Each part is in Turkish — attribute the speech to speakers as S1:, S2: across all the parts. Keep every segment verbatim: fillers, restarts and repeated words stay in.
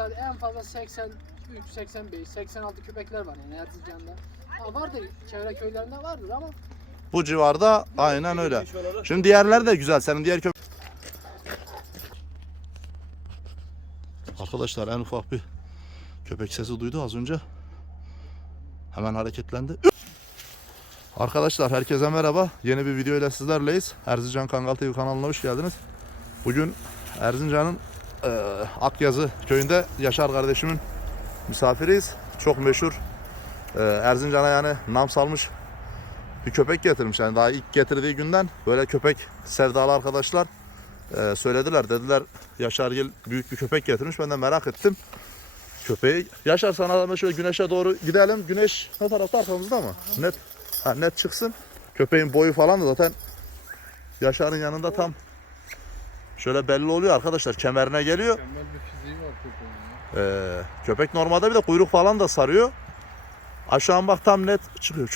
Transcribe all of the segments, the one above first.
S1: mesela en fazla seksen üç, seksen beş, seksen altı köpekler var yani Erzincan'da. Ha, vardır çevre köylerinde vardır ama
S2: Bu civarda aynen öyle. Şimdi diğerleri de güzel. Senin diğer köpek... Arkadaşlar en ufak bir köpek sesi duydu az önce. Hemen hareketlendi. Arkadaşlar herkese merhaba. Yeni bir video ile sizlerleyiz. Erzincan Kangal T V kanalına hoş geldiniz. Bugün Erzincan'ın e, Akyazı köyünde Yaşar kardeşimin misafiriyiz. Çok meşhur e, Erzincan'a yani nam salmış bir köpek getirmiş. Yani daha ilk getirdiği günden böyle köpek sevdalı arkadaşlar e, söylediler. Dediler Yaşar büyük bir köpek getirmiş. Ben de merak ettim. Köpeği Yaşar sana da şöyle güneşe doğru gidelim. Güneş ne tarafta, arkamızda mı? Net ha, net çıksın. Köpeğin boyu falan da zaten Yaşar'ın yanında tam şöyle belli oluyor arkadaşlar. Kemerine geliyor.
S3: Mükemmel bir fiziği var köpeğin.
S2: Ee, köpek normalde bir de kuyruk falan da sarıyor. Aşağı bak tam net çıkıyor.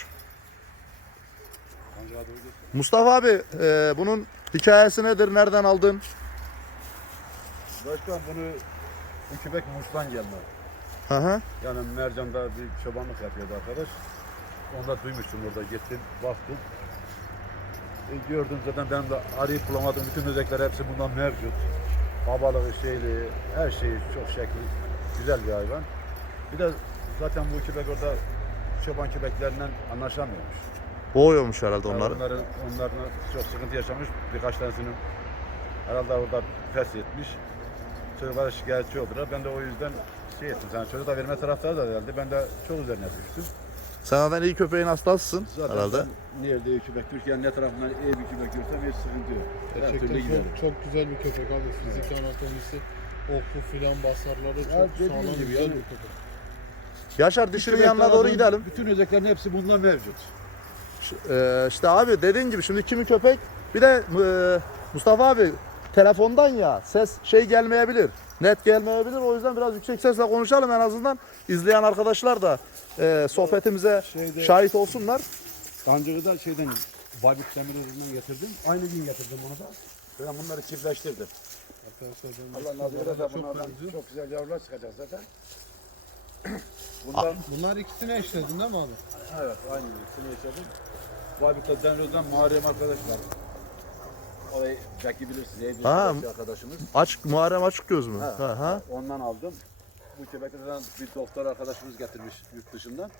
S2: Mustafa abi e, bunun hikayesi nedir? Nereden aldın?
S4: Başkan bunu bu köpek Muş'tan gelme.
S2: Hı hı.
S4: Yani Mercan'da bir çobanlık yapıyordu arkadaş. Onda duymuştum, orada gittim, baktım. E, gördüm zaten, ben de arayıp bulamadım. Bütün özellikler hepsi bundan mevcut. Babalığı, şeyli, her şeyi çok şekli, güzel bir hayvan. Bir de zaten bu köpek orada çoban köpeklerinden anlaşamıyormuş.
S2: Boğuyormuş herhalde onları.
S4: Onların, onlarla çok sıkıntı yaşamış. Birkaç tanesinin herhalde orada pes etmiş. Çocuklara şikayetçi oldular. Ben de o yüzden şey ettim. Sen çocuk da verme taraftarı da herhalde. Ben de çok üzerine düştüm.
S2: Sen zaten iyi köpeğin hastasısın
S4: Zaten
S2: herhalde.
S4: ben nerede iyi köpek, Türkiye'nin ne tarafından iyi bir köpek görsem hiç sıkıntı yok. Her türlü
S3: Gerçekten
S4: giderim.
S3: çok, çok güzel bir köpek abi. Fizik anatomisi, oku filan basarları
S4: Ya
S3: çok
S4: dediğim
S3: sağlam
S4: gibi
S3: güzel
S4: yani.
S3: bir köpek.
S2: Yaşar dişinin
S4: Köpekler
S2: yanına doğru
S4: adamın
S2: gidelim.
S4: Bütün özelliklerin hepsi bundan mevcut.
S2: Ee, işte abi dediğin gibi şimdi kimi köpek bir de e, Mustafa abi telefondan ya ses şey gelmeyebilir. Net gelmeyebilir. O yüzden biraz yüksek sesle konuşalım en azından izleyen arkadaşlar da e, sohbetimize
S4: Şeyde-
S2: şahit olsunlar.
S4: Kancığı da şeyden, Bayburt Demirözü'nden getirdim. Aynı gün getirdim onu da. Ben bunları çiftleştirdim.
S3: Arkadaşlar ben
S4: Allah nasip ederse
S3: çok
S4: bunlardan
S3: benziyor.
S4: çok güzel yavrular çıkacak zaten. Bundan,
S3: Bunlar ikisini eşledin değil mi abi?
S4: evet, aynı ikisini yaşadım. Bayburt'ta Demirözü'den Muharrem arkadaş var. Orayı belki bilirsiniz, iyi bir
S2: Ha.
S4: arkadaşımız.
S2: Açık Muharrem açık göz mü?
S4: Ha,
S2: Ha, ha.
S4: Ondan aldım. Bu köpeklerden bir doktor arkadaşımız getirmiş yurt dışından.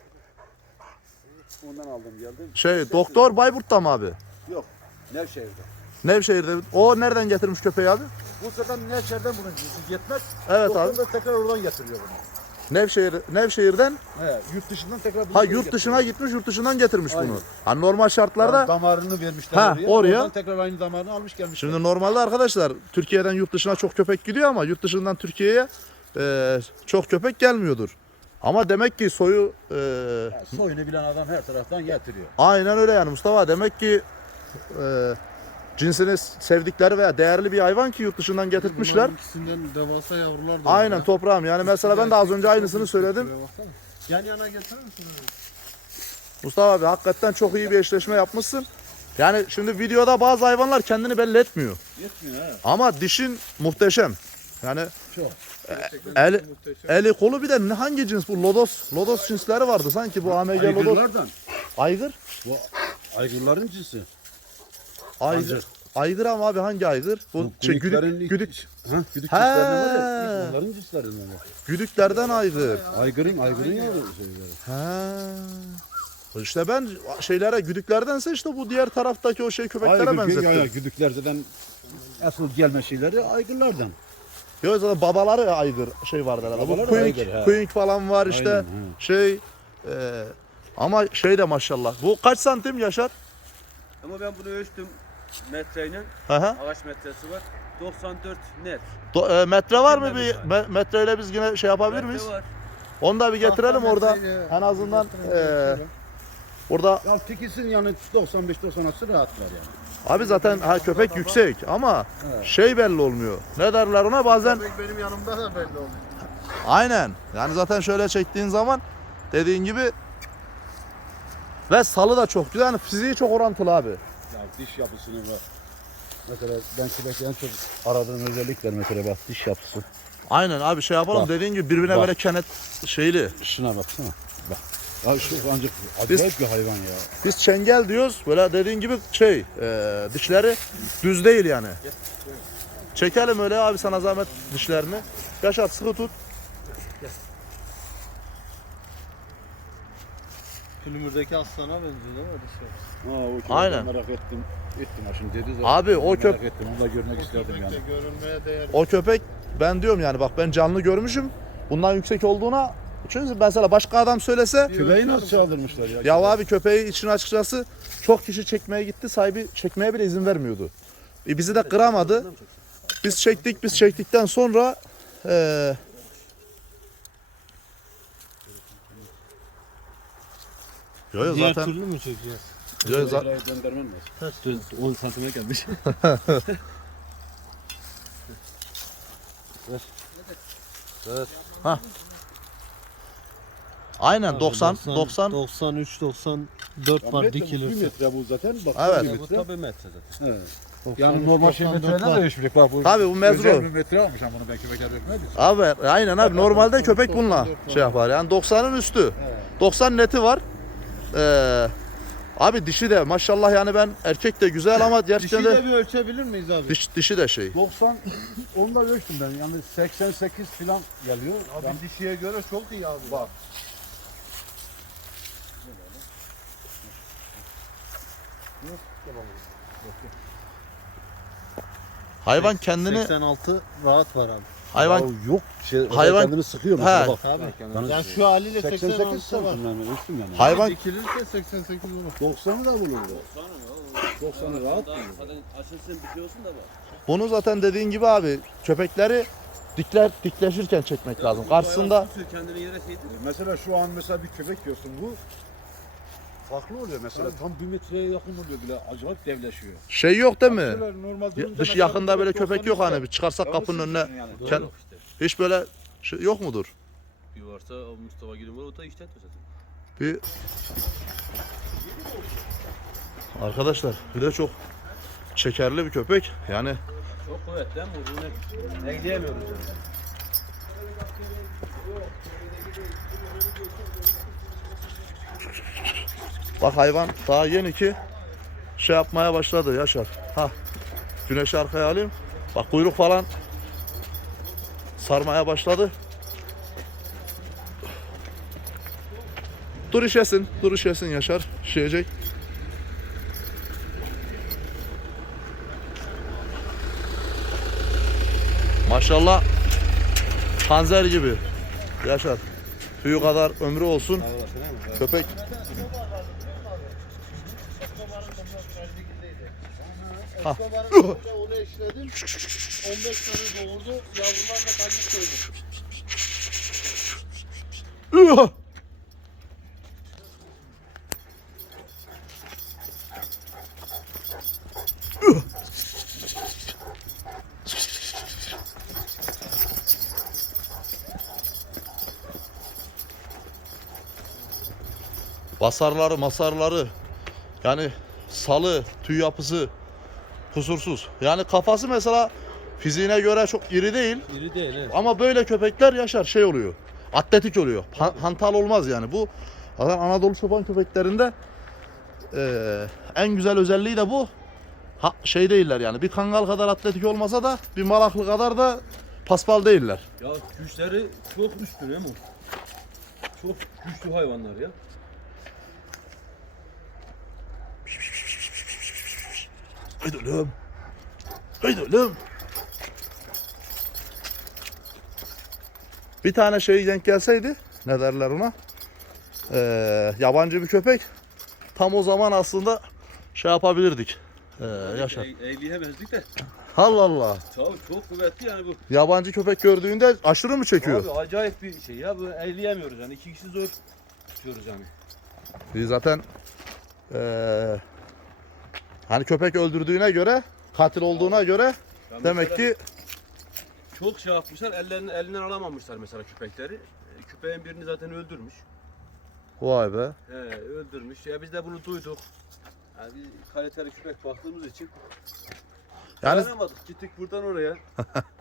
S4: Ondan aldım geldim.
S2: Şey doktor Bayburt'ta mı abi?
S4: Yok, Nevşehir'de.
S2: Nevşehir'de. O nereden getirmiş köpeği abi?
S4: Bu sefer Nevşehir'den bunun cinsi yetmez.
S2: Evet
S4: doktor
S2: abi.
S4: da tekrar oradan getiriyor bunu.
S2: Nevşehir Nevşehir'den
S4: He, yurt dışından tekrar bunu
S2: ha
S4: geri
S2: yurt dışına gitmiş, yurt dışından getirmiş
S4: Aynen.
S2: bunu. Hani normal şartlarda
S4: Yani damarını vermişler
S2: Ha,
S4: oraya.
S2: oraya.
S4: Oradan tekrar aynı damarını almış gelmişler.
S2: şimdi normalde arkadaşlar Türkiye'den yurt dışına çok köpek gidiyor ama yurt dışından Türkiye'ye e, çok köpek gelmiyordur. Ama demek ki soyu e,
S4: Yani soyunu bilen adam her taraftan getiriyor.
S2: aynen öyle yani Mustafa. Demek ki e, cinsini sevdikleri veya değerli bir hayvan ki yurt dışından getirtmişler.
S3: Bunların ikisinden devasa yavrular da var
S2: Aynen
S3: ya.
S2: toprağım. Yani mesela ben de az önce aynısını söyledim.
S3: Şuraya baksana. Yan yana getirir misin? abi?
S2: Mustafa abi hakikaten çok iyi bir eşleşme yapmışsın. Yani şimdi videoda bazı hayvanlar kendini belli etmiyor.
S4: Yetmiyor ha.
S2: Ama dişin muhteşem. Yani
S4: Çok.
S2: eli,
S3: Muhteşem.
S2: eli kolu bir de ne hangi cins bu? Lodos. Lodos cinsleri vardı sanki bu A M G Lodos.
S4: Aygırlardan.
S2: Aygır.
S4: Bu aygırların cinsi.
S2: Aygır.
S4: Ancır.
S2: Aygır ama abi hangi aygır? Bu,
S4: Bu
S2: şey, güdük,
S4: güdüklerin ilk-
S2: güdük,
S4: Ha, güdük
S2: He.
S4: cinslerine var ya. ilk onların cinslerinden var.
S2: güdüklerden aygır.
S4: Aygırın, aygırın yavru şeyleri.
S2: Ha. İşte ben şeylere güdüklerdense işte bu diğer taraftaki o şey köpeklere
S4: Aygır,
S2: benzettim.
S4: ya, ya, güdükler zaten asıl gelme şeyleri aygırlardan.
S2: Yok zaten babaları aygır şey vardı herhalde. Bu
S4: Babaları
S2: Queen,
S4: aygır, ha.
S2: Queen falan var işte.
S4: Aynen, ha.
S2: Şey e, ama şey de maşallah. Bu kaç santim Yaşar?
S5: Ama ben bunu ölçtüm metreyle.
S2: Hı hı.
S5: Ağaç metresi var. doksan dört net.
S2: Do- e, metre var mı bir
S5: Bilmiyorum
S2: me- metreyle biz yine şey yapabilir
S5: Metre
S2: miyiz?
S5: var.
S2: Onu da bir getirelim orada.
S3: Metreyle
S2: En azından
S3: getirin,
S2: e,
S3: getirin.
S2: orada
S4: Ya tikisin yani doksan beş doksan altı rahat var yani.
S2: abi zaten ha köpek yüksek ama
S4: Evet.
S2: şey belli olmuyor. Ne derler ona bazen
S3: Köpek benim yanımda da belli oldu.
S2: aynen. Yani zaten şöyle çektiğin zaman dediğin gibi ve salı da çok güzel. Yani fiziği çok orantılı abi.
S4: Ya diş yapısını var. Mesela ben köpekte en çok aradığım özellikler mesela bak diş yapısı.
S2: Aynen abi şey yapalım
S4: Bak.
S2: dediğin gibi birbirine
S4: Bak.
S2: böyle kenet şeyli.
S4: Şuna baksana. Bak. Ya şu ancak
S2: Biz-
S4: acayip bir hayvan ya.
S2: Biz çengel diyoruz. Böyle dediğin gibi şey e, dişleri düz değil yani. Çekelim öyle abi sana zahmet dişlerini. Yaşar sıkı tut.
S3: Külümürdeki aslana benziyor değil mi? Dişi.
S4: Ha, o köpekten
S2: Aynen.
S4: merak ettim. Ettim ha şimdi dedi zaten.
S2: Abi, o
S4: Merak
S2: köp-
S4: ettim. Onu da görmek isterdim yani.
S3: Köpek de görünmeye değer.
S2: O köpek ben diyorum yani bak ben canlı görmüşüm. Bundan yüksek olduğuna çünkü mesela başka adam söylese
S4: Köpeği nasıl çaldırmışlar ya?
S2: ya abi köpeği için açıkçası çok kişi çekmeye gitti sahibi çekmeye bile izin vermiyordu. E, bizi de kıramadı. Biz çektik biz çektikten sonra eee Yo, yo,
S3: Diğer
S2: zaten
S3: türlü mü çekeceğiz?
S2: yo, za-
S4: Köpeği döndürmen lazım.
S5: Ters dön. on santime gelmiş.
S2: aynen doksan
S3: doksan,
S2: doksan
S3: doksan üç doksan dört
S4: Ya
S3: var
S4: metre bu, bir
S3: dikilirse.
S4: metre bu zaten. Bak,
S2: Evet.
S4: bir
S5: Bu
S4: metre.
S5: tabii metre zaten.
S4: Evet.
S3: doksan
S4: Yani
S3: üç,
S4: normal şey
S3: doksan dört
S4: metreler
S3: var.
S4: de değişmiş. Bak bu.
S2: Tabii bu mezru.
S4: özel bir metre almış ama bunu ben köpekler bekmedim.
S2: Abi aynen abi normalde köpek bununla şey yapar yani doksanın üstü. doksan neti var. Ee, abi dişi de maşallah yani ben erkek de güzel ama gerçekten
S3: Dişiyi
S2: de
S3: de bir ölçebilir miyiz abi?
S2: diş, dişi de şey.
S4: doksan onu da ölçtüm ben. Yani seksen sekiz falan geliyor.
S3: Abi
S4: Ben,
S3: dişiye göre çok iyi abi.
S4: bak.
S2: Hayvan kendini
S3: seksen altı rahat var abi.
S2: hayvan
S4: Ya yok şey
S2: Hayvan-
S4: hayvan kendini sıkıyor
S2: He.
S4: mesela bak.
S3: Abi.
S4: Yani
S3: Yani şu haliyle
S4: seksen
S3: seksen
S4: sekiz
S3: altı var.
S4: santim yani ölçtüm yani.
S2: hayvan
S3: Dikilirse seksen sekiz olur.
S4: doksanı da bulurdu. doksanı rahat
S5: Daha
S4: bulurdu.
S5: zaten açılsın bitiyorsun da bak.
S2: bunu zaten dediğin gibi abi köpekleri dikler dikleşirken çekmek lazım. Karşısında
S5: Kendini yere şeydir.
S4: Mesela şu an mesela bir köpek yiyorsun bu farklı oluyor mesela tam bir metreye yakın oluyor bile acayip devleşiyor.
S2: şey yok değil mi?
S4: Şöyle normal
S2: Ya-
S4: durunca
S2: Dış
S4: mesela
S2: yakında böyle köpek yok
S4: doksan
S2: hani bir çıkarsak
S4: Ya
S2: kapının
S4: nasıl
S2: önüne
S4: diyorsun yani?
S2: Kend-
S5: Yok işte.
S2: hiç böyle şey yok mudur?
S5: Bir varsa o Mustafa Gül'ün var o da işletme zaten.
S2: Bir arkadaşlar bir de çok şekerli bir köpek yani
S5: Çok kuvvetli ama bunu ekleyemiyoruz yani.
S2: bak hayvan daha yeni ki şey yapmaya başladı Yaşar. Ha. Güneşi arkaya alayım. Bak kuyruk falan sarmaya başladı. Dur işesin, dur işesin Yaşar. Şişecek. Maşallah panzer gibi Yaşar. Tüyü kadar ömrü olsun. Köpek Ha.
S3: Onu eşledim. on beş tane doğurdu. Yavrular da kalbi koydu.
S2: basarları, masarları yani salı, tüy yapısı kusursuz. Yani kafası mesela fiziğine göre çok iri değil
S3: İri değil evet.
S2: ama böyle köpekler Yaşar şey oluyor. Atletik oluyor. Han- hantal olmaz yani. Bu zaten Anadolu çoban köpeklerinde eee, en güzel özelliği de bu. Ha, şey değiller yani. Bir kangal kadar atletik olmasa da bir malaklı kadar da paspal değiller.
S5: Ya güçleri çok üstün ama. Çok güçlü hayvanlar ya.
S2: Haydi oğlum. Haydi oğlum. Bir tane şey denk gelseydi, ne derler ona? Ee, yabancı bir köpek. Tam o zaman aslında şey yapabilirdik. Ee, Yaşar.
S5: E- eğleyemezdik de.
S2: Allah Allah.
S5: Tabii çok kuvvetli yani bu.
S2: Yabancı köpek gördüğünde aşırı mı çekiyor?
S5: Abi acayip bir şey ya. Bu eğleyemiyoruz yani. İki kişi zor tutuyoruz yani.
S2: Biz zaten ee, hani köpek öldürdüğüne göre, katil olduğuna göre
S5: Ya
S2: demek
S5: mesela
S2: ki
S5: çok şey yapmışlar. Ellerini elinden alamamışlar mesela köpekleri. E, Köpeğin birini zaten öldürmüş.
S2: vay be.
S5: He, öldürmüş. Ya biz de bunu duyduk. Yani bir kaliteli köpek baktığımız için
S2: Yani
S5: dayanamadık. Gittik buradan oraya.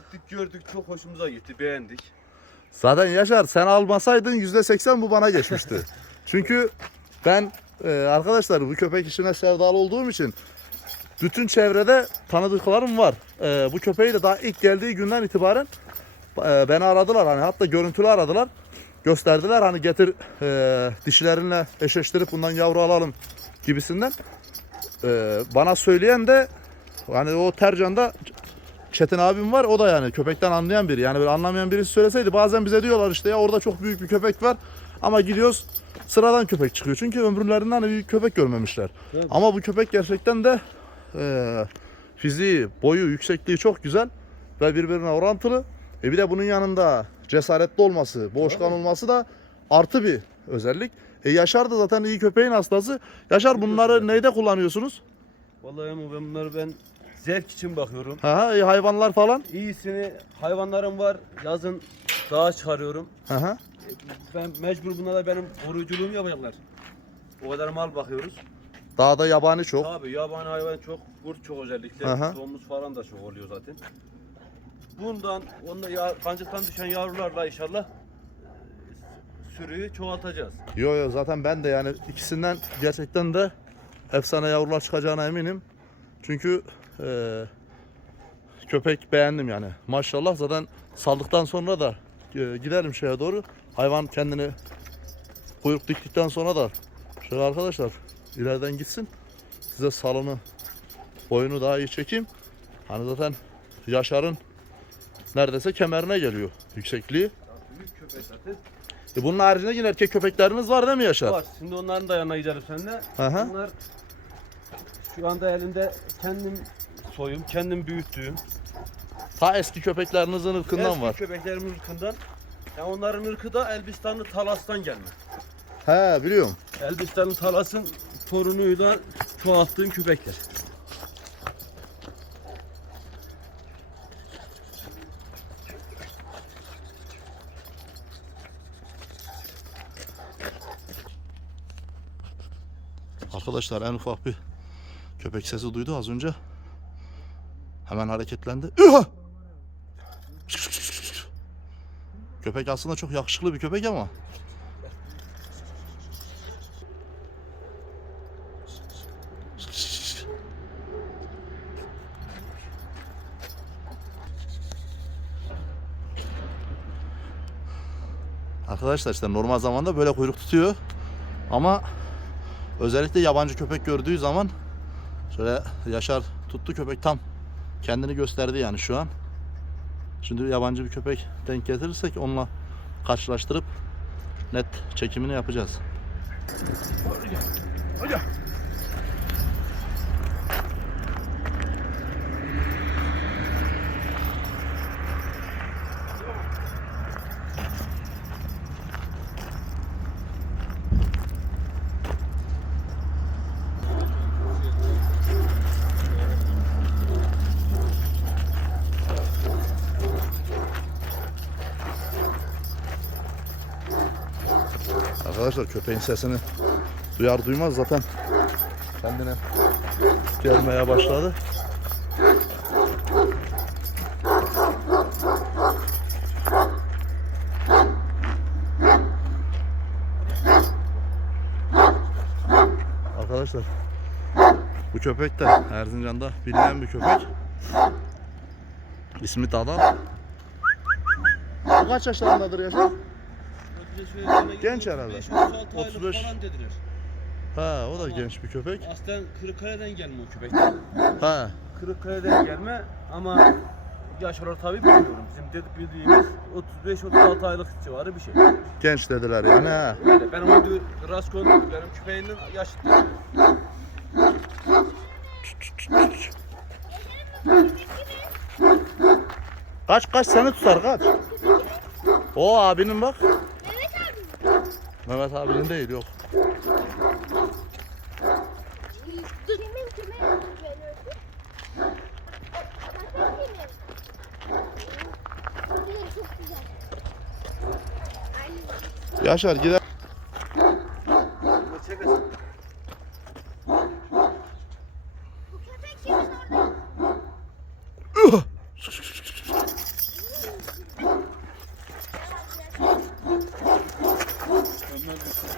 S5: Gittik gördük, çok hoşumuza gitti, beğendik.
S2: Zaten Yaşar sen almasaydın yüzde seksen bu bana geçmişti. Çünkü ben e, arkadaşlar bu köpek işine sevdalı olduğum için bütün çevrede tanıdıklarım var. E, bu köpeği de daha ilk geldiği günden itibaren e, beni aradılar. Hani hatta görüntülü aradılar. Gösterdiler hani getir e, dişilerinle eşleştirip bundan yavru alalım gibisinden. E, bana söyleyen de hani o Tercan'da Çetin abim var, o da yani köpekten anlayan biri. Yani böyle anlamayan birisi söyleseydi bazen bize diyorlar işte ya orada çok büyük bir köpek var ama gidiyoruz sıradan köpek çıkıyor. Çünkü ömrülerinden hani büyük köpek görmemişler.
S3: Evet.
S2: Ama bu köpek gerçekten de e, fiziği, boyu, yüksekliği çok güzel ve birbirine orantılı. E bir de bunun yanında cesaretli olması, boğuşkan olması da artı bir özellik. E Yaşar da zaten iyi köpeğin hastası. Yaşar bunları neyde kullanıyorsunuz?
S5: Vallahi ama ben bunları ben zevk için bakıyorum.
S2: Ha, e, hayvanlar falan.
S5: İyisini, hayvanlarım var, yazın dağa çıkarıyorum.
S2: Hı hı.
S5: E, Ben mecbur bunlara benim koruyuculuğumu yapacaklar. O kadar mal bakıyoruz.
S2: Dağda yabani çok.
S5: Tabii yabani hayvan çok, kurt çok özellikle.
S2: Aha.
S5: Domuz falan da çok oluyor zaten. Bundan, onda ya, kancıktan düşen yavrularla inşallah e, sürüyü çoğaltacağız.
S2: Yo yo zaten ben de yani ikisinden gerçekten de efsane yavrular çıkacağına eminim. Çünkü e, köpek beğendim yani. Maşallah zaten saldıktan sonra da e, gidelim şeye doğru. Hayvan kendini kuyruk diktikten sonra da şöyle arkadaşlar ileriden gitsin. Size salını boyunu daha iyi çekeyim. Hani zaten Yaşar'ın neredeyse kemerine geliyor yüksekliği.
S5: Ya, büyük köpek zaten.
S2: E bunun haricinde yine erkek köpekleriniz var değil mi Yaşar?
S5: Var. Şimdi onların da yanına gidelim seninle.
S2: Aha.
S5: Bunlar şu anda elimde kendim soyum, kendim büyüttüğüm.
S2: Ta eski köpeklerinizin ırkından
S5: Eski
S2: var.
S5: köpeklerimin ırkından. Ya onların ırkı da Elbistanlı Talas'tan gelme.
S2: He biliyorum.
S5: Elbistanlı Talas'ın torunuyla çoğalttığım köpekler.
S2: Arkadaşlar en ufak bir köpek sesi duydu az önce. Hemen hareketlendi. Üha! Köpek aslında çok yakışıklı bir köpek ama. Arkadaşlar işte normal zamanda böyle kuyruk tutuyor. Ama özellikle yabancı köpek gördüğü zaman şöyle Yaşar tuttu, köpek tam kendini gösterdi yani şu an. Şimdi yabancı bir köpek denk getirirsek onunla karşılaştırıp net çekimini yapacağız. Arkadaşlar köpeğin sesini duyar duymaz zaten kendine gelmeye başladı. Arkadaşlar bu köpek de Erzincan'da bilinen bir köpek. İsmi Dada. Bu kaç yaşlarındadır Yaşar? Genç herhalde. otuz beş
S5: falan dediler.
S2: Ha o da genç bir köpek.
S5: Aslen Kırıkkale'den gelme o köpek.
S2: Ha
S5: Kırıkkale'den gelme ama yaş olarak tabii bilmiyorum. Bizim dedik bildiğimiz otuz beş otuz altı aylık civarı bir şey.
S2: genç dediler yani ha.
S5: Öyle. Ben onu Raskon benim köpeğimin yaşıtı.
S2: Kaç kaç sene tutar kaç? O abinin bak. Mehmet abinin değil yok.
S6: Kimin kime veriyorsun? Çok güzel.
S2: Yaşar gider.
S5: Çekesin.
S6: Bu köpek kimin orada?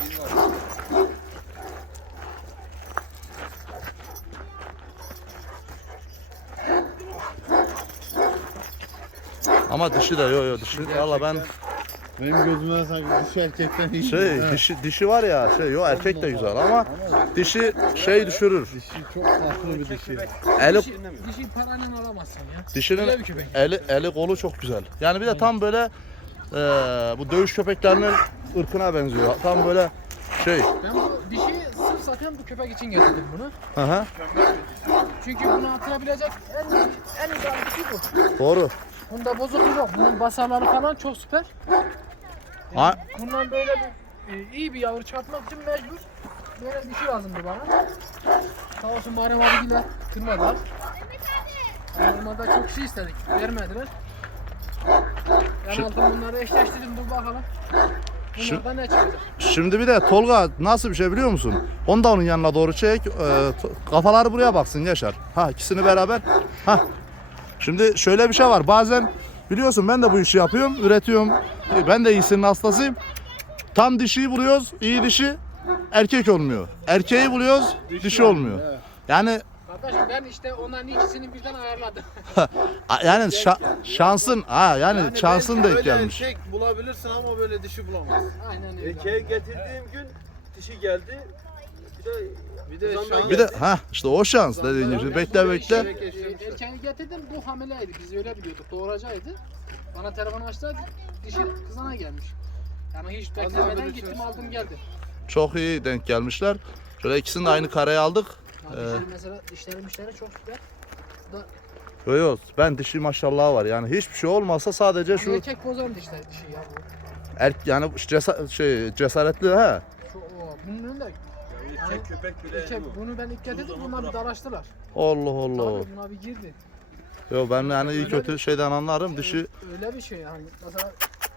S2: Ama dişi de yo yo dişi. Valla ben
S3: Benim gözümden sanki dişi erkekten iyi.
S2: şey dişi dişi var ya şey yo erkek de güzel ama dişi şey düşürür.
S3: Dişi çok farklı bir dişi.
S2: Eli
S1: Dişi, dişi parayla alamazsın ya.
S2: dişinin
S1: Öyle bir köpek.
S2: eli eli kolu çok güzel. Yani bir de tam böyle eee, bu dövüş köpeklerinin ırkına benziyor. Tam böyle şey.
S1: Ben bu dişi sırf zaten bu köpek için getirdim bunu.
S2: Hı hı.
S1: Çünkü bunu atırabilecek en en ideal dişi bu.
S2: Doğru.
S1: Bunda bozukluk yok. Bunun basarları falan çok süper.
S2: Ha-
S1: Yani bundan böyle bir e, iyi bir yavru çıkartmak için mecbur böyle dişi lazımdı bana. Sağ olsun Muharrem abiyle kırmadılar. Yani normalde çok kişi istedik. Vermediler. Ben
S2: Şu-
S1: aldım bunları eşleştirdim, dur bakalım.
S2: Şu-
S1: Bunlardan ne çıkacak?
S2: Şimdi bir de Tolga nasıl bir şey biliyor musun? Onu da onun yanına doğru çek. eee, t- kafaları buraya baksın Yaşar. Ha ikisini beraber. Ha. Şimdi şöyle bir şey var. Bazen biliyorsun ben de bu işi yapıyorum, üretiyorum. Ben de iyisinin hastasıyım. Tam dişiyi buluyoruz, iyi dişi erkek olmuyor. Erkeği buluyoruz, dişi olmuyor. Yani
S1: Kardeşim ben işte onların ikisini birden ayarladım.
S2: a- yani şa- şansın ha yani, şansın
S3: belki
S2: denk
S3: öyle
S2: gelmiş.
S3: erkek bulabilirsin ama böyle dişi bulamazsın.
S1: Aynen öyle.
S5: Erkeği getirdiğim gün dişi geldi. Bir de
S3: Bir de
S5: kızandan
S3: şans-
S2: Bir de
S5: geldi.
S2: ha işte o şans dediğin gibi. Bekle bekle.
S1: E, erkeği getirdim, bu hamileydi. Biz öyle biliyorduk. Doğuracaydı. Bana telefonu açtı. Dişi kızana gelmiş. Yani hiç beklemeden
S3: bir
S1: gittim
S3: şey.
S1: aldım geldi.
S2: Çok iyi denk gelmişler. Şöyle ikisini de aynı kareye aldık.
S1: Yani
S2: Ee,
S1: dişleri mesela dişleri mişleri çok süper. Bu da
S2: Yo yo ben dişi maşallah var. Yani hiçbir şey olmasa sadece
S1: şu
S2: şu
S1: erkek bozan dişler dişi ya bu.
S2: erk yani cesa- şey cesaretli ha.
S1: Şu o bunun önünde.
S5: Erkek köpek bile
S1: Erkek, bunu ben ilk getirdim, bunlar bir dalaştılar.
S2: Allah Allah.
S1: Tabii buna bir girdi.
S2: Yo ben yani iyi kötü şeyden anlarım. Dişi
S1: Öyle bir şey yani. Mesela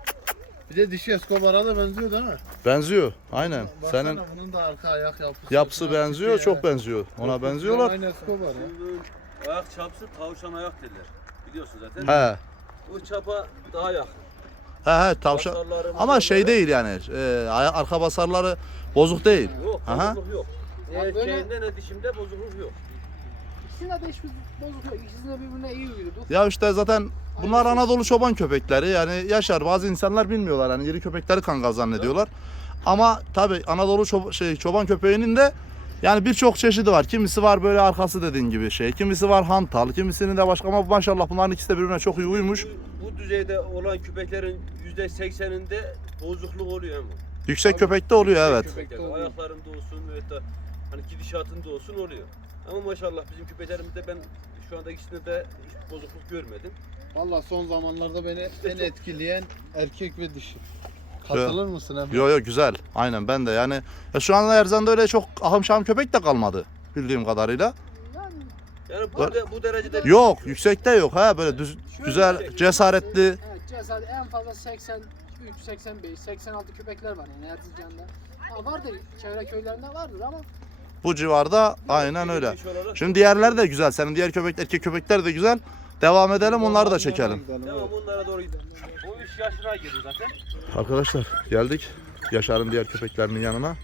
S3: Bir de dişi Escobar'a da benziyor değil mi?
S2: benziyor. Aynen.
S3: Baksana,
S2: Senin
S3: bunun da arka ayak yapısı.
S2: yapısı benziyor, çok benziyor. Ona benziyorlar.
S3: Aynı Escobar ya.
S5: Bunun ayak çapsı tavşan ayak derler. Biliyorsun zaten.
S2: He.
S5: Bu çapa daha yakın.
S2: He he tavşan.
S5: Basarları,
S2: Ama şey
S5: basarları-
S2: değil yani. E, aya- arka basarları bozuk değil.
S5: Yok,
S2: Aha.
S5: bozukluk yok. Ne
S1: Ya böyle-
S5: erkeğinde ne dişimde bozukluk yok.
S1: ikisinde de hiçbir bozuk yok. İkisinde birbirine iyi uyuyordu.
S2: Ya işte zaten bunlar Anadolu çoban köpekleri. Yani Yaşar bazı insanlar bilmiyorlar. Yani iri köpekleri kangal zannediyorlar. Ama tabii Anadolu çob- şey çoban köpeğinin de yani birçok çeşidi var. Kimisi var böyle arkası dediğin gibi şey. Kimisi var hantal, kimisinin de başka ama maşallah bunların ikisi de birbirine çok iyi uymuş.
S5: Bu, bu düzeyde olan köpeklerin yüzde sekseninde bozukluk oluyor ama.
S2: Yüksek köpekte oluyor evet.
S1: Köpekte oluyor.
S5: Ayaklarında olsun veyahut da hani gidişatında olsun oluyor. Ama maşallah bizim köpeklerimizde ben şu anda ikisinde de hiç bozukluk görmedim.
S3: Valla son zamanlarda beni en etkileyen erkek ve dişi. Katılır mısın Emre?
S2: Yo yo güzel. Aynen ben de yani ya şu anda Erzan'da öyle çok ahım şahım köpek de kalmadı bildiğim kadarıyla.
S1: Yani
S5: Yani bu, de, bu derecede
S2: Yok yüksekte yok ha böyle düz,
S1: şöyle
S2: güzel
S1: bir şey,
S2: cesaretli.
S1: Evet, cesaret en fazla seksen üç, seksen beş, seksen altı köpekler var yani Erzincan'da. Ha, vardır çevre köylerinde vardır ama
S2: Bu civarda aynen öyle.
S5: diş olarak-
S2: Şimdi diğerleri de güzel. Senin diğer köpek erkek köpekler de güzel. Devam edelim onları da çekelim.
S5: Tamam bunlara doğru gidelim. O üç yaşına geliyor zaten.
S2: Arkadaşlar geldik Yaşar'ın diğer köpeklerinin yanına.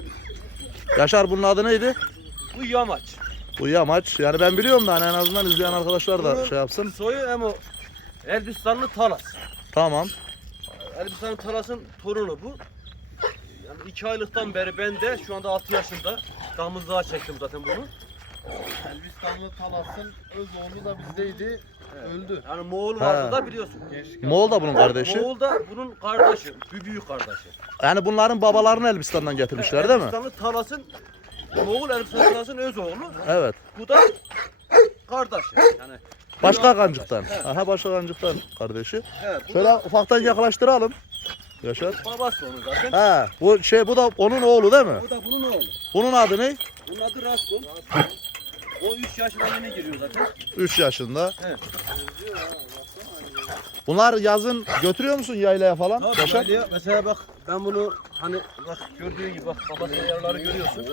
S2: Yaşar bunun adı neydi?
S5: Bu yamaç.
S2: Bu yamaç. Yani ben biliyorum da hani en azından izleyen arkadaşlar da şey yapsın.
S5: Soyu ama Elbistanlı Talas.
S2: Tamam.
S5: Elbistanlı Talas'ın torunu bu. Yani iki aylıktan beri ben de şu anda altı yaşında. Damızlığa çektim zaten bunu.
S3: Elbistanlı Talas'ın öz oğlu da bizdeydi. Öldü.
S5: Yani Moğol
S2: Ha.
S5: vardı da biliyorsun.
S2: Moğol da bunun kardeşi.
S5: Moğol da bunun kardeşi, bir büyük kardeşi.
S2: Yani bunların babalarını Elbistan'dan getirmişler değil mi?
S5: Elbistanlı Talas'ın, Moğol Elbistanlı Talas'ın öz oğlu.
S2: Evet.
S5: Bu da kardeşi. Yani
S2: Başka kancıktan. Aha başka kancıktan kardeşi.
S5: evet, bu
S2: Şöyle
S5: da
S2: ufaktan yaklaştıralım. Yaşar.
S5: babası onun zaten.
S2: Ha bu şey bu da onun oğlu değil mi?
S5: Bu da bunun oğlu.
S2: Bunun adı ne?
S5: Bunun adı Raskol. O üç yaşına yeni giriyor zaten.
S2: üç yaşında.
S5: Evet.
S2: Bunlar yazın götürüyor musun yaylaya falan?
S5: Tabii
S2: Yaşar?
S5: Aliye, mesela bak ben bunu hani bak gördüğün gibi bak kafasında yaraları görüyorsun.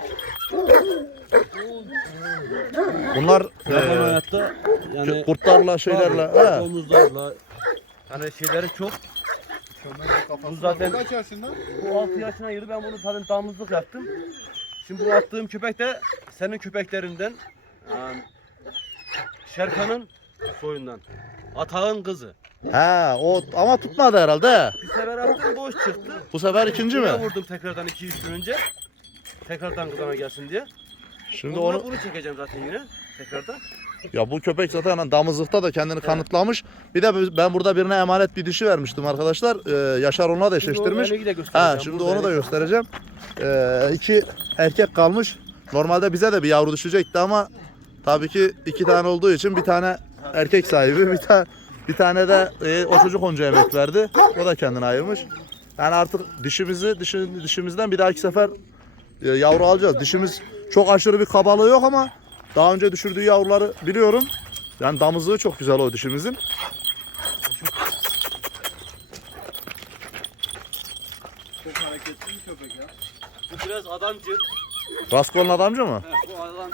S2: Bunlar
S5: Yaban
S2: eee,
S5: hayatta yani
S2: kurtlarla şeylerle.
S5: tabii,
S2: He.
S5: domuzlarla hani şeyleri çok Bu zaten
S3: Kaç yaşında?
S5: bu altı yaşına girdi. Ben bunu zaten damızlık yaptım. Şimdi bu attığım köpek de senin köpeklerinden. Yani Şerkan'ın soyundan. Atağın kızı.
S2: He o ama tutmadı herhalde.
S5: Bir sefer attım boş çıktı.
S2: Bu sefer ikinci mi?
S5: Yine vurdum tekrardan iki üç gün önce. Tekrardan kızana gelsin diye.
S2: Şimdi
S5: Onunla
S2: onu
S5: bunu çekeceğim zaten yine. Tekrardan.
S2: ya bu köpek zaten hani damızlıkta da kendini kanıtlamış. Bir de ben burada birine emanet bir dişi vermiştim arkadaşlar. Ee, Yaşar onunla da
S5: Şimdi
S2: eşleştirmiş.
S5: onu Emeği de göstereceğim.
S2: Ha şimdi
S5: Burada
S2: onu da
S5: Emeği-
S2: göstereceğim. Ee, iki erkek kalmış. Normalde bize de bir yavru düşecekti ama tabii ki iki tane olduğu için bir tane erkek sahibi, bir tane bir tane de e, o çocuk onca emek verdi. O da kendini ayırmış. Yani artık dişimizi dişi, dişimizden bir dahaki sefer e, yavru alacağız. Dişimiz çok aşırı bir kabalığı yok ama daha önce düşürdüğü yavruları biliyorum. Yani damızlığı çok güzel o dişimizin.
S3: Çok hareketli bir köpek ya.
S5: Bu biraz adamcı.
S2: Raskol'un adamcı mı?
S5: He, bu adamcı.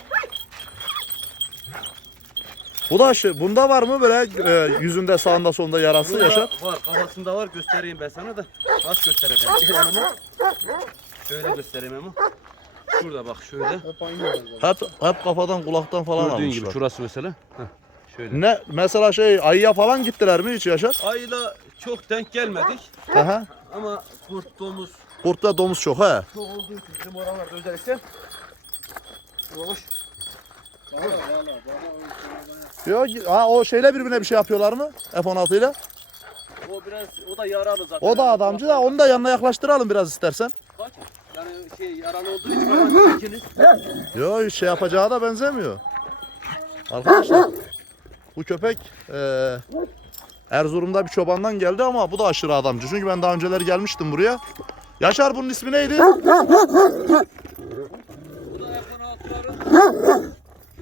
S2: Bu da şey, bunda var mı böyle e, yüzünde sağında solunda yarası
S5: Bunda
S2: Yaşar?
S5: var, kafasında var. Göstereyim ben sana da. Nasıl göstereceğim? Gel yanıma. Şöyle göstereyim ama. Şurada bak şöyle.
S3: Hep aynı yerler.
S2: Hep, hep kafadan kulaktan falan
S5: Gördüğün
S2: almışlar.
S5: gibi şurası mesela. Heh, şöyle.
S2: Ne mesela şey ayıya falan gittiler mi hiç Yaşar?
S5: Ayla çok denk gelmedik
S2: Aha.
S5: ama kurt, domuz
S2: Kurt ve domuz çok he.
S5: çok olduğu için bizim oralarda özellikle hoş.
S3: Valla valla. Bana
S2: Yok ha o şeyle birbirine bir şey yapıyorlar mı? F on altı ile.
S5: O biraz o da yaralı zaten.
S2: O da adamcı da onu da yanına yaklaştıralım biraz istersen.
S5: Bak, yani şey yaralı olduğu için hemen çekiniz.
S2: Yok hiç şey yapacağı da benzemiyor. Arkadaşlar bu köpek eee Erzurum'da bir çobandan geldi ama bu da aşırı adamcı. Çünkü ben daha önceleri gelmiştim buraya. Yaşar bunun ismi neydi?
S5: Bu da F on altıların.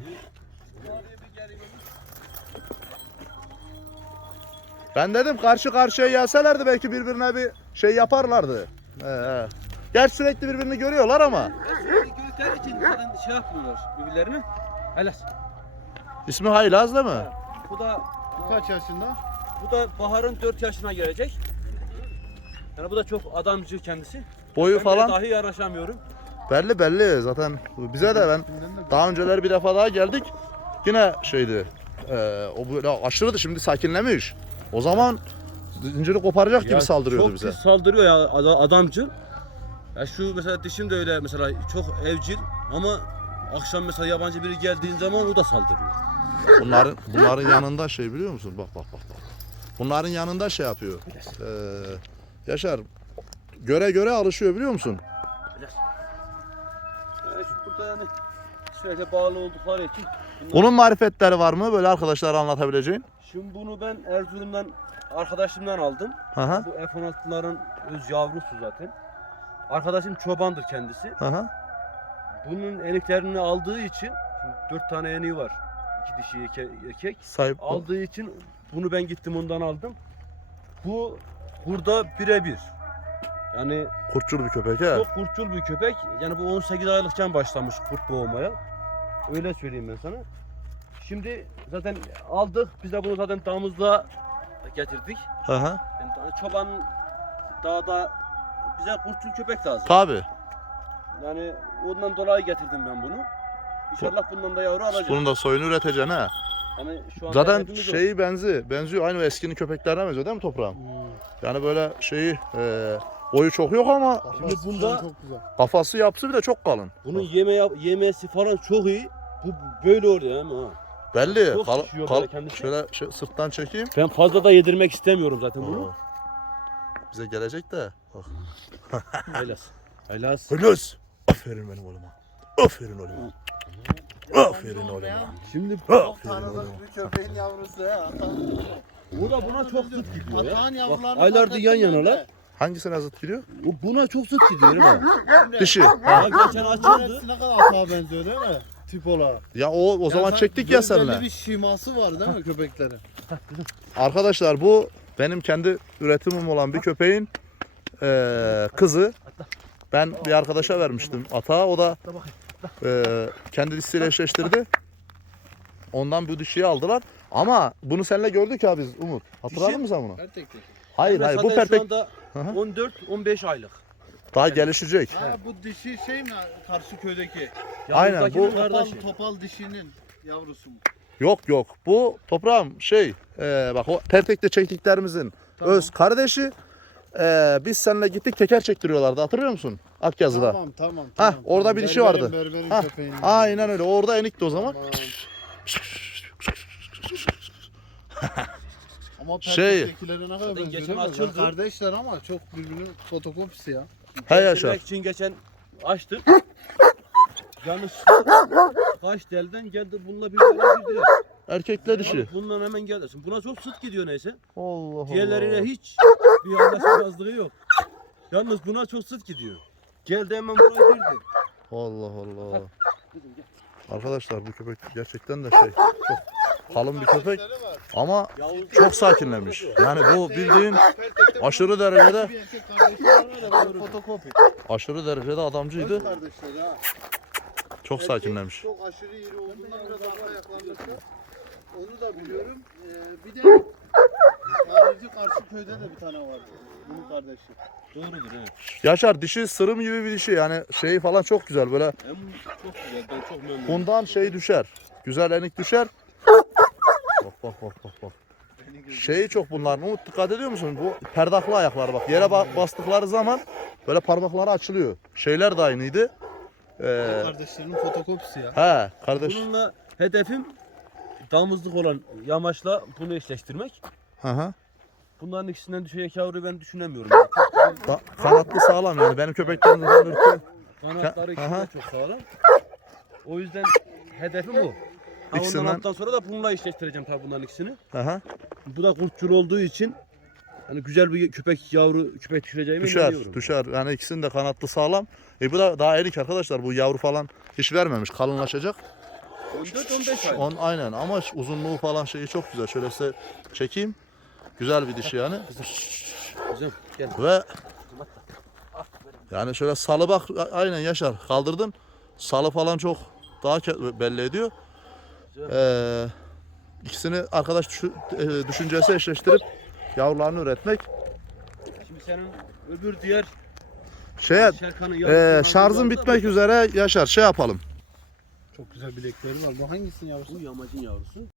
S2: Ben dedim karşı karşıya gelselerdi belki birbirine bir şey yaparlardı. He, he. Gerçi sürekli birbirini görüyorlar ama.
S5: Gökler için zaten şey yapmıyorlar birbirlerini. Helal.
S2: İsmi Haylaz değil mi?
S5: Bu da
S3: kaç yaşında?
S5: bu da Bahar'ın dört yaşına gelecek. Yani bu da çok adamcı kendisi.
S2: Boyu
S5: Ben
S2: falan
S5: dahi yaraşamıyorum.
S2: belli belli zaten. Bize de ben daha önceleri bir defa daha geldik. Yine şeydi. E, o böyle aşırıdı şimdi sakinlemiş. O zaman zinciri koparacak gibi
S5: Ya
S2: saldırıyordu
S5: çok
S2: bize.
S5: pis saldırıyor ya ada- adamcıl. Ya şu mesela dişim de öyle mesela çok evcil ama akşam mesela yabancı biri geldiğin zaman o da saldırıyor.
S2: Bunların bunların yanında şey biliyor musun? Bak bak bak bak. Bunların yanında şey yapıyor. Ee, Yaşar göre göre alışıyor biliyor musun?
S5: Yani şu burada yani sürekli bağlı oldukları için. bunlar-
S2: Onun marifetleri var mı böyle arkadaşlara anlatabileceğin?
S5: Şimdi bunu ben Erzurum'dan arkadaşımdan aldım.
S2: Hı hı.
S5: Bu F on altıların öz yavrusu zaten. Arkadaşım çobandır kendisi.
S2: Hı hı.
S5: Bunun eniklerini aldığı için şimdi dört tane eniği var. İki dişi iki erkek.
S2: Sahip.
S5: Aldığı için bunu ben gittim ondan aldım. Bu burada birebir. Yani
S2: Kurtçul bir köpek he.
S5: çok kurtçul bir köpek. Yani bu on sekiz aylıkken başlamış kurt boğmaya. Öyle söyleyeyim ben sana. Şimdi zaten aldık. Biz de bunu zaten damızlığa getirdik.
S2: Hı hı.
S5: Yani çoban dağda bize kurtçul köpek lazım.
S2: Tabii.
S5: Yani ondan dolayı getirdim ben bunu. İnşallah bundan da yavru alacağım.
S2: Bunun da soyunu üreteceksin ha.
S5: Yani şu anda
S2: Zaten
S5: hedefimiz o.
S2: şeyi benzi, benziyor aynı o eskinin köpeklerine benziyor değil mi toprağım?
S5: Hmm.
S2: Yani böyle şeyi e, boyu çok yok ama
S5: Şimdi bunda
S3: çok güzel.
S2: kafası yapısı bir de çok kalın.
S5: bunun yeme yemesi falan çok iyi. Bu böyle oluyor ama ha.
S2: Belli.
S5: Çok
S2: Kal,
S5: şişiyor
S2: kal,
S5: böyle kendisi.
S2: şöyle şey, sırttan çekeyim.
S5: Ben fazla da yedirmek istemiyorum zaten bunu.
S2: Oo. Bize gelecek de. Bak.
S5: Helal. Helal.
S2: Hınız. Aferin benim oğluma. Aferin oğluma. Aferin oğluma.
S5: Şimdi
S2: Aferin oğluma.
S3: Tanıdık bir köpeğin yavrusu ya. Atan.
S5: bu da buna çok zıt gidiyor ya.
S3: Atan
S5: Bak,
S3: yavrularını
S5: aylardır
S3: fark
S5: yan
S3: ettim ben
S5: yanalar.
S3: de.
S2: Hangisine zıt gidiyor?
S5: Bu buna çok zıt gidiyor bak.
S2: Dişi.
S5: Ya geçen açıldı.
S3: Hepsi ne kadar atağa benziyor değil mi? Tip olarak.
S2: Ya o o zaman
S3: sen
S2: çektik ya
S3: belli
S2: seninle.
S3: bir şiması var değil mi köpeklerin?
S2: Arkadaşlar bu benim kendi üretimim olan bir köpeğin eee, kızı. Ben bir arkadaşa vermiştim atağa. O da eee, kendi dişiyle eşleştirdi. Ondan bu dişiyi aldılar. Ama bunu seninle gördük ya biz Umut. Hatırladın
S5: Dişi?
S2: mı sen bunu?
S3: Her tek tek.
S2: Hayır
S5: Emre
S2: hayır bu
S5: zaten
S2: pertek
S5: şu anda
S2: Hı hı.
S5: on dört on beş aylık.
S2: daha gelişecek.
S3: Ha bu dişi şey mi karşı köydeki?
S2: Aynen,
S5: Yanımızdakinin
S2: bu-
S3: Topal,
S5: kardeşi.
S3: topal dişinin yavrusu mu?
S2: Yok yok bu toprağım şey e, bak o pertekte çektiklerimizin
S1: Tamam.
S2: öz kardeşi. E, biz seninle gittik teker çektiriyorlardı hatırlıyor musun? Akyazı'da.
S3: Tamam tamam.
S2: Hah,
S3: tamam,
S2: orada
S3: tamam.
S2: bir dişi
S3: Berberin-
S2: vardı.
S3: Berberin
S2: Hah,
S3: köpeğinin.
S2: aynen öyle orada enikti o zaman.
S3: Tamam. Ama
S2: Şey-
S3: pertektekilere ne kadar
S5: Zaten
S3: benziyor
S5: geçen
S3: değil mi?
S5: açıldı.
S3: Kardeşler ama çok birbirinin fotokopisi ya.
S2: He Yaşar.
S5: Demek için geçen açtık. Yanlış kaç delden geldi bununla bir yola girdiler.
S2: Erkekle dişi.
S5: Abi bundan hemen geldi. Şimdi buna çok sık gidiyor neyse.
S2: Allah Allah.
S5: Diğerlerine hiç bir anlaşmazlığı yok. Yalnız buna çok sık gidiyor. Geldi hemen buraya girdi.
S2: Allah Allah. Arkadaşlar bu köpek gerçekten de şey çok kalın bir köpek
S3: Kardeşleri var.
S2: ama
S5: Yavuz
S2: çok sakinlemiş. Yani bu bildiğin
S3: Pertekte
S2: aşırı derecede
S3: bir erkek kardeşleri var ya bu fotokopi.
S2: aşırı derecede adamcıydı.
S3: Öz kardeşleri ha.
S2: Çok
S3: Erkek
S2: sakinlemiş.
S3: Çok aşırı iri olduğundan biraz arka ayaklanmışlar. Onu da biliyorum. Ee, bir de Karıcı karşı köyde de bir tane vardı. Bunun kardeşi.
S5: doğrudur evet.
S2: Yaşar dişi sırım gibi bir dişi yani şeyi falan çok güzel böyle
S5: Hem çok güzel ben çok memnunum.
S2: bundan şey düşer. Güzel enik düşer. Bak bak bak bak bak. Şeyi çok bunların Umut dikkat ediyor musun? Bu perdaklı ayaklar bak yere ba- bastıkları zaman böyle parmakları açılıyor. Şeyler de aynıydı. Ee,
S3: Kardeşlerinin fotokopisi ya.
S2: he kardeş.
S5: Bununla hedefim damızlık olan yamaçla bunu eşleştirmek.
S2: Hı hı.
S5: Bunların ikisinden düşecek yavruyu ben düşünemiyorum. Yani çok güzel.
S2: Ba- kanatlı sağlam yani benim köpeklerim zaten ırkı.
S5: Kanatları ikisi
S2: Aha.
S5: de çok sağlam. O yüzden hedefim bu. Ha
S2: İkisinden-
S5: ondan haftadan sonra da bununla eşleştireceğim tabii bunların ikisini.
S2: Hı hı.
S5: Bu da kurtçul olduğu için hani güzel bir köpek yavru köpek düşüreceğime
S2: Düşer,
S5: inanıyorum.
S2: düşer. Yani ikisinin de kanatlı sağlam. E bu da daha erik arkadaşlar. Bu yavru falan hiç vermemiş. Kalınlaşacak.
S5: on dört on beş ay.
S2: On aynen ama uzunluğu falan şeyi çok güzel. Şöyle size çekeyim. Güzel bir dişi yani.
S5: Güzel. Gel.
S2: Ve yani şöyle salı bak a- aynen Yaşar kaldırdın. Salı falan çok daha ke- belli ediyor. Ee, ikisini arkadaş düşü- e, düşüncesi eşleştirip yavrularını üretmek.
S5: Şimdi senin öbür diğer
S2: Şeye
S5: Şerkan'ın
S2: e,
S5: yavrusundan
S2: şarjın
S5: da-
S2: bitmek üzere Yaşar şey yapalım.
S3: Çok güzel bilekleri var. Bu hangisinin yavrusu?
S5: Bu yamacın yavrusu.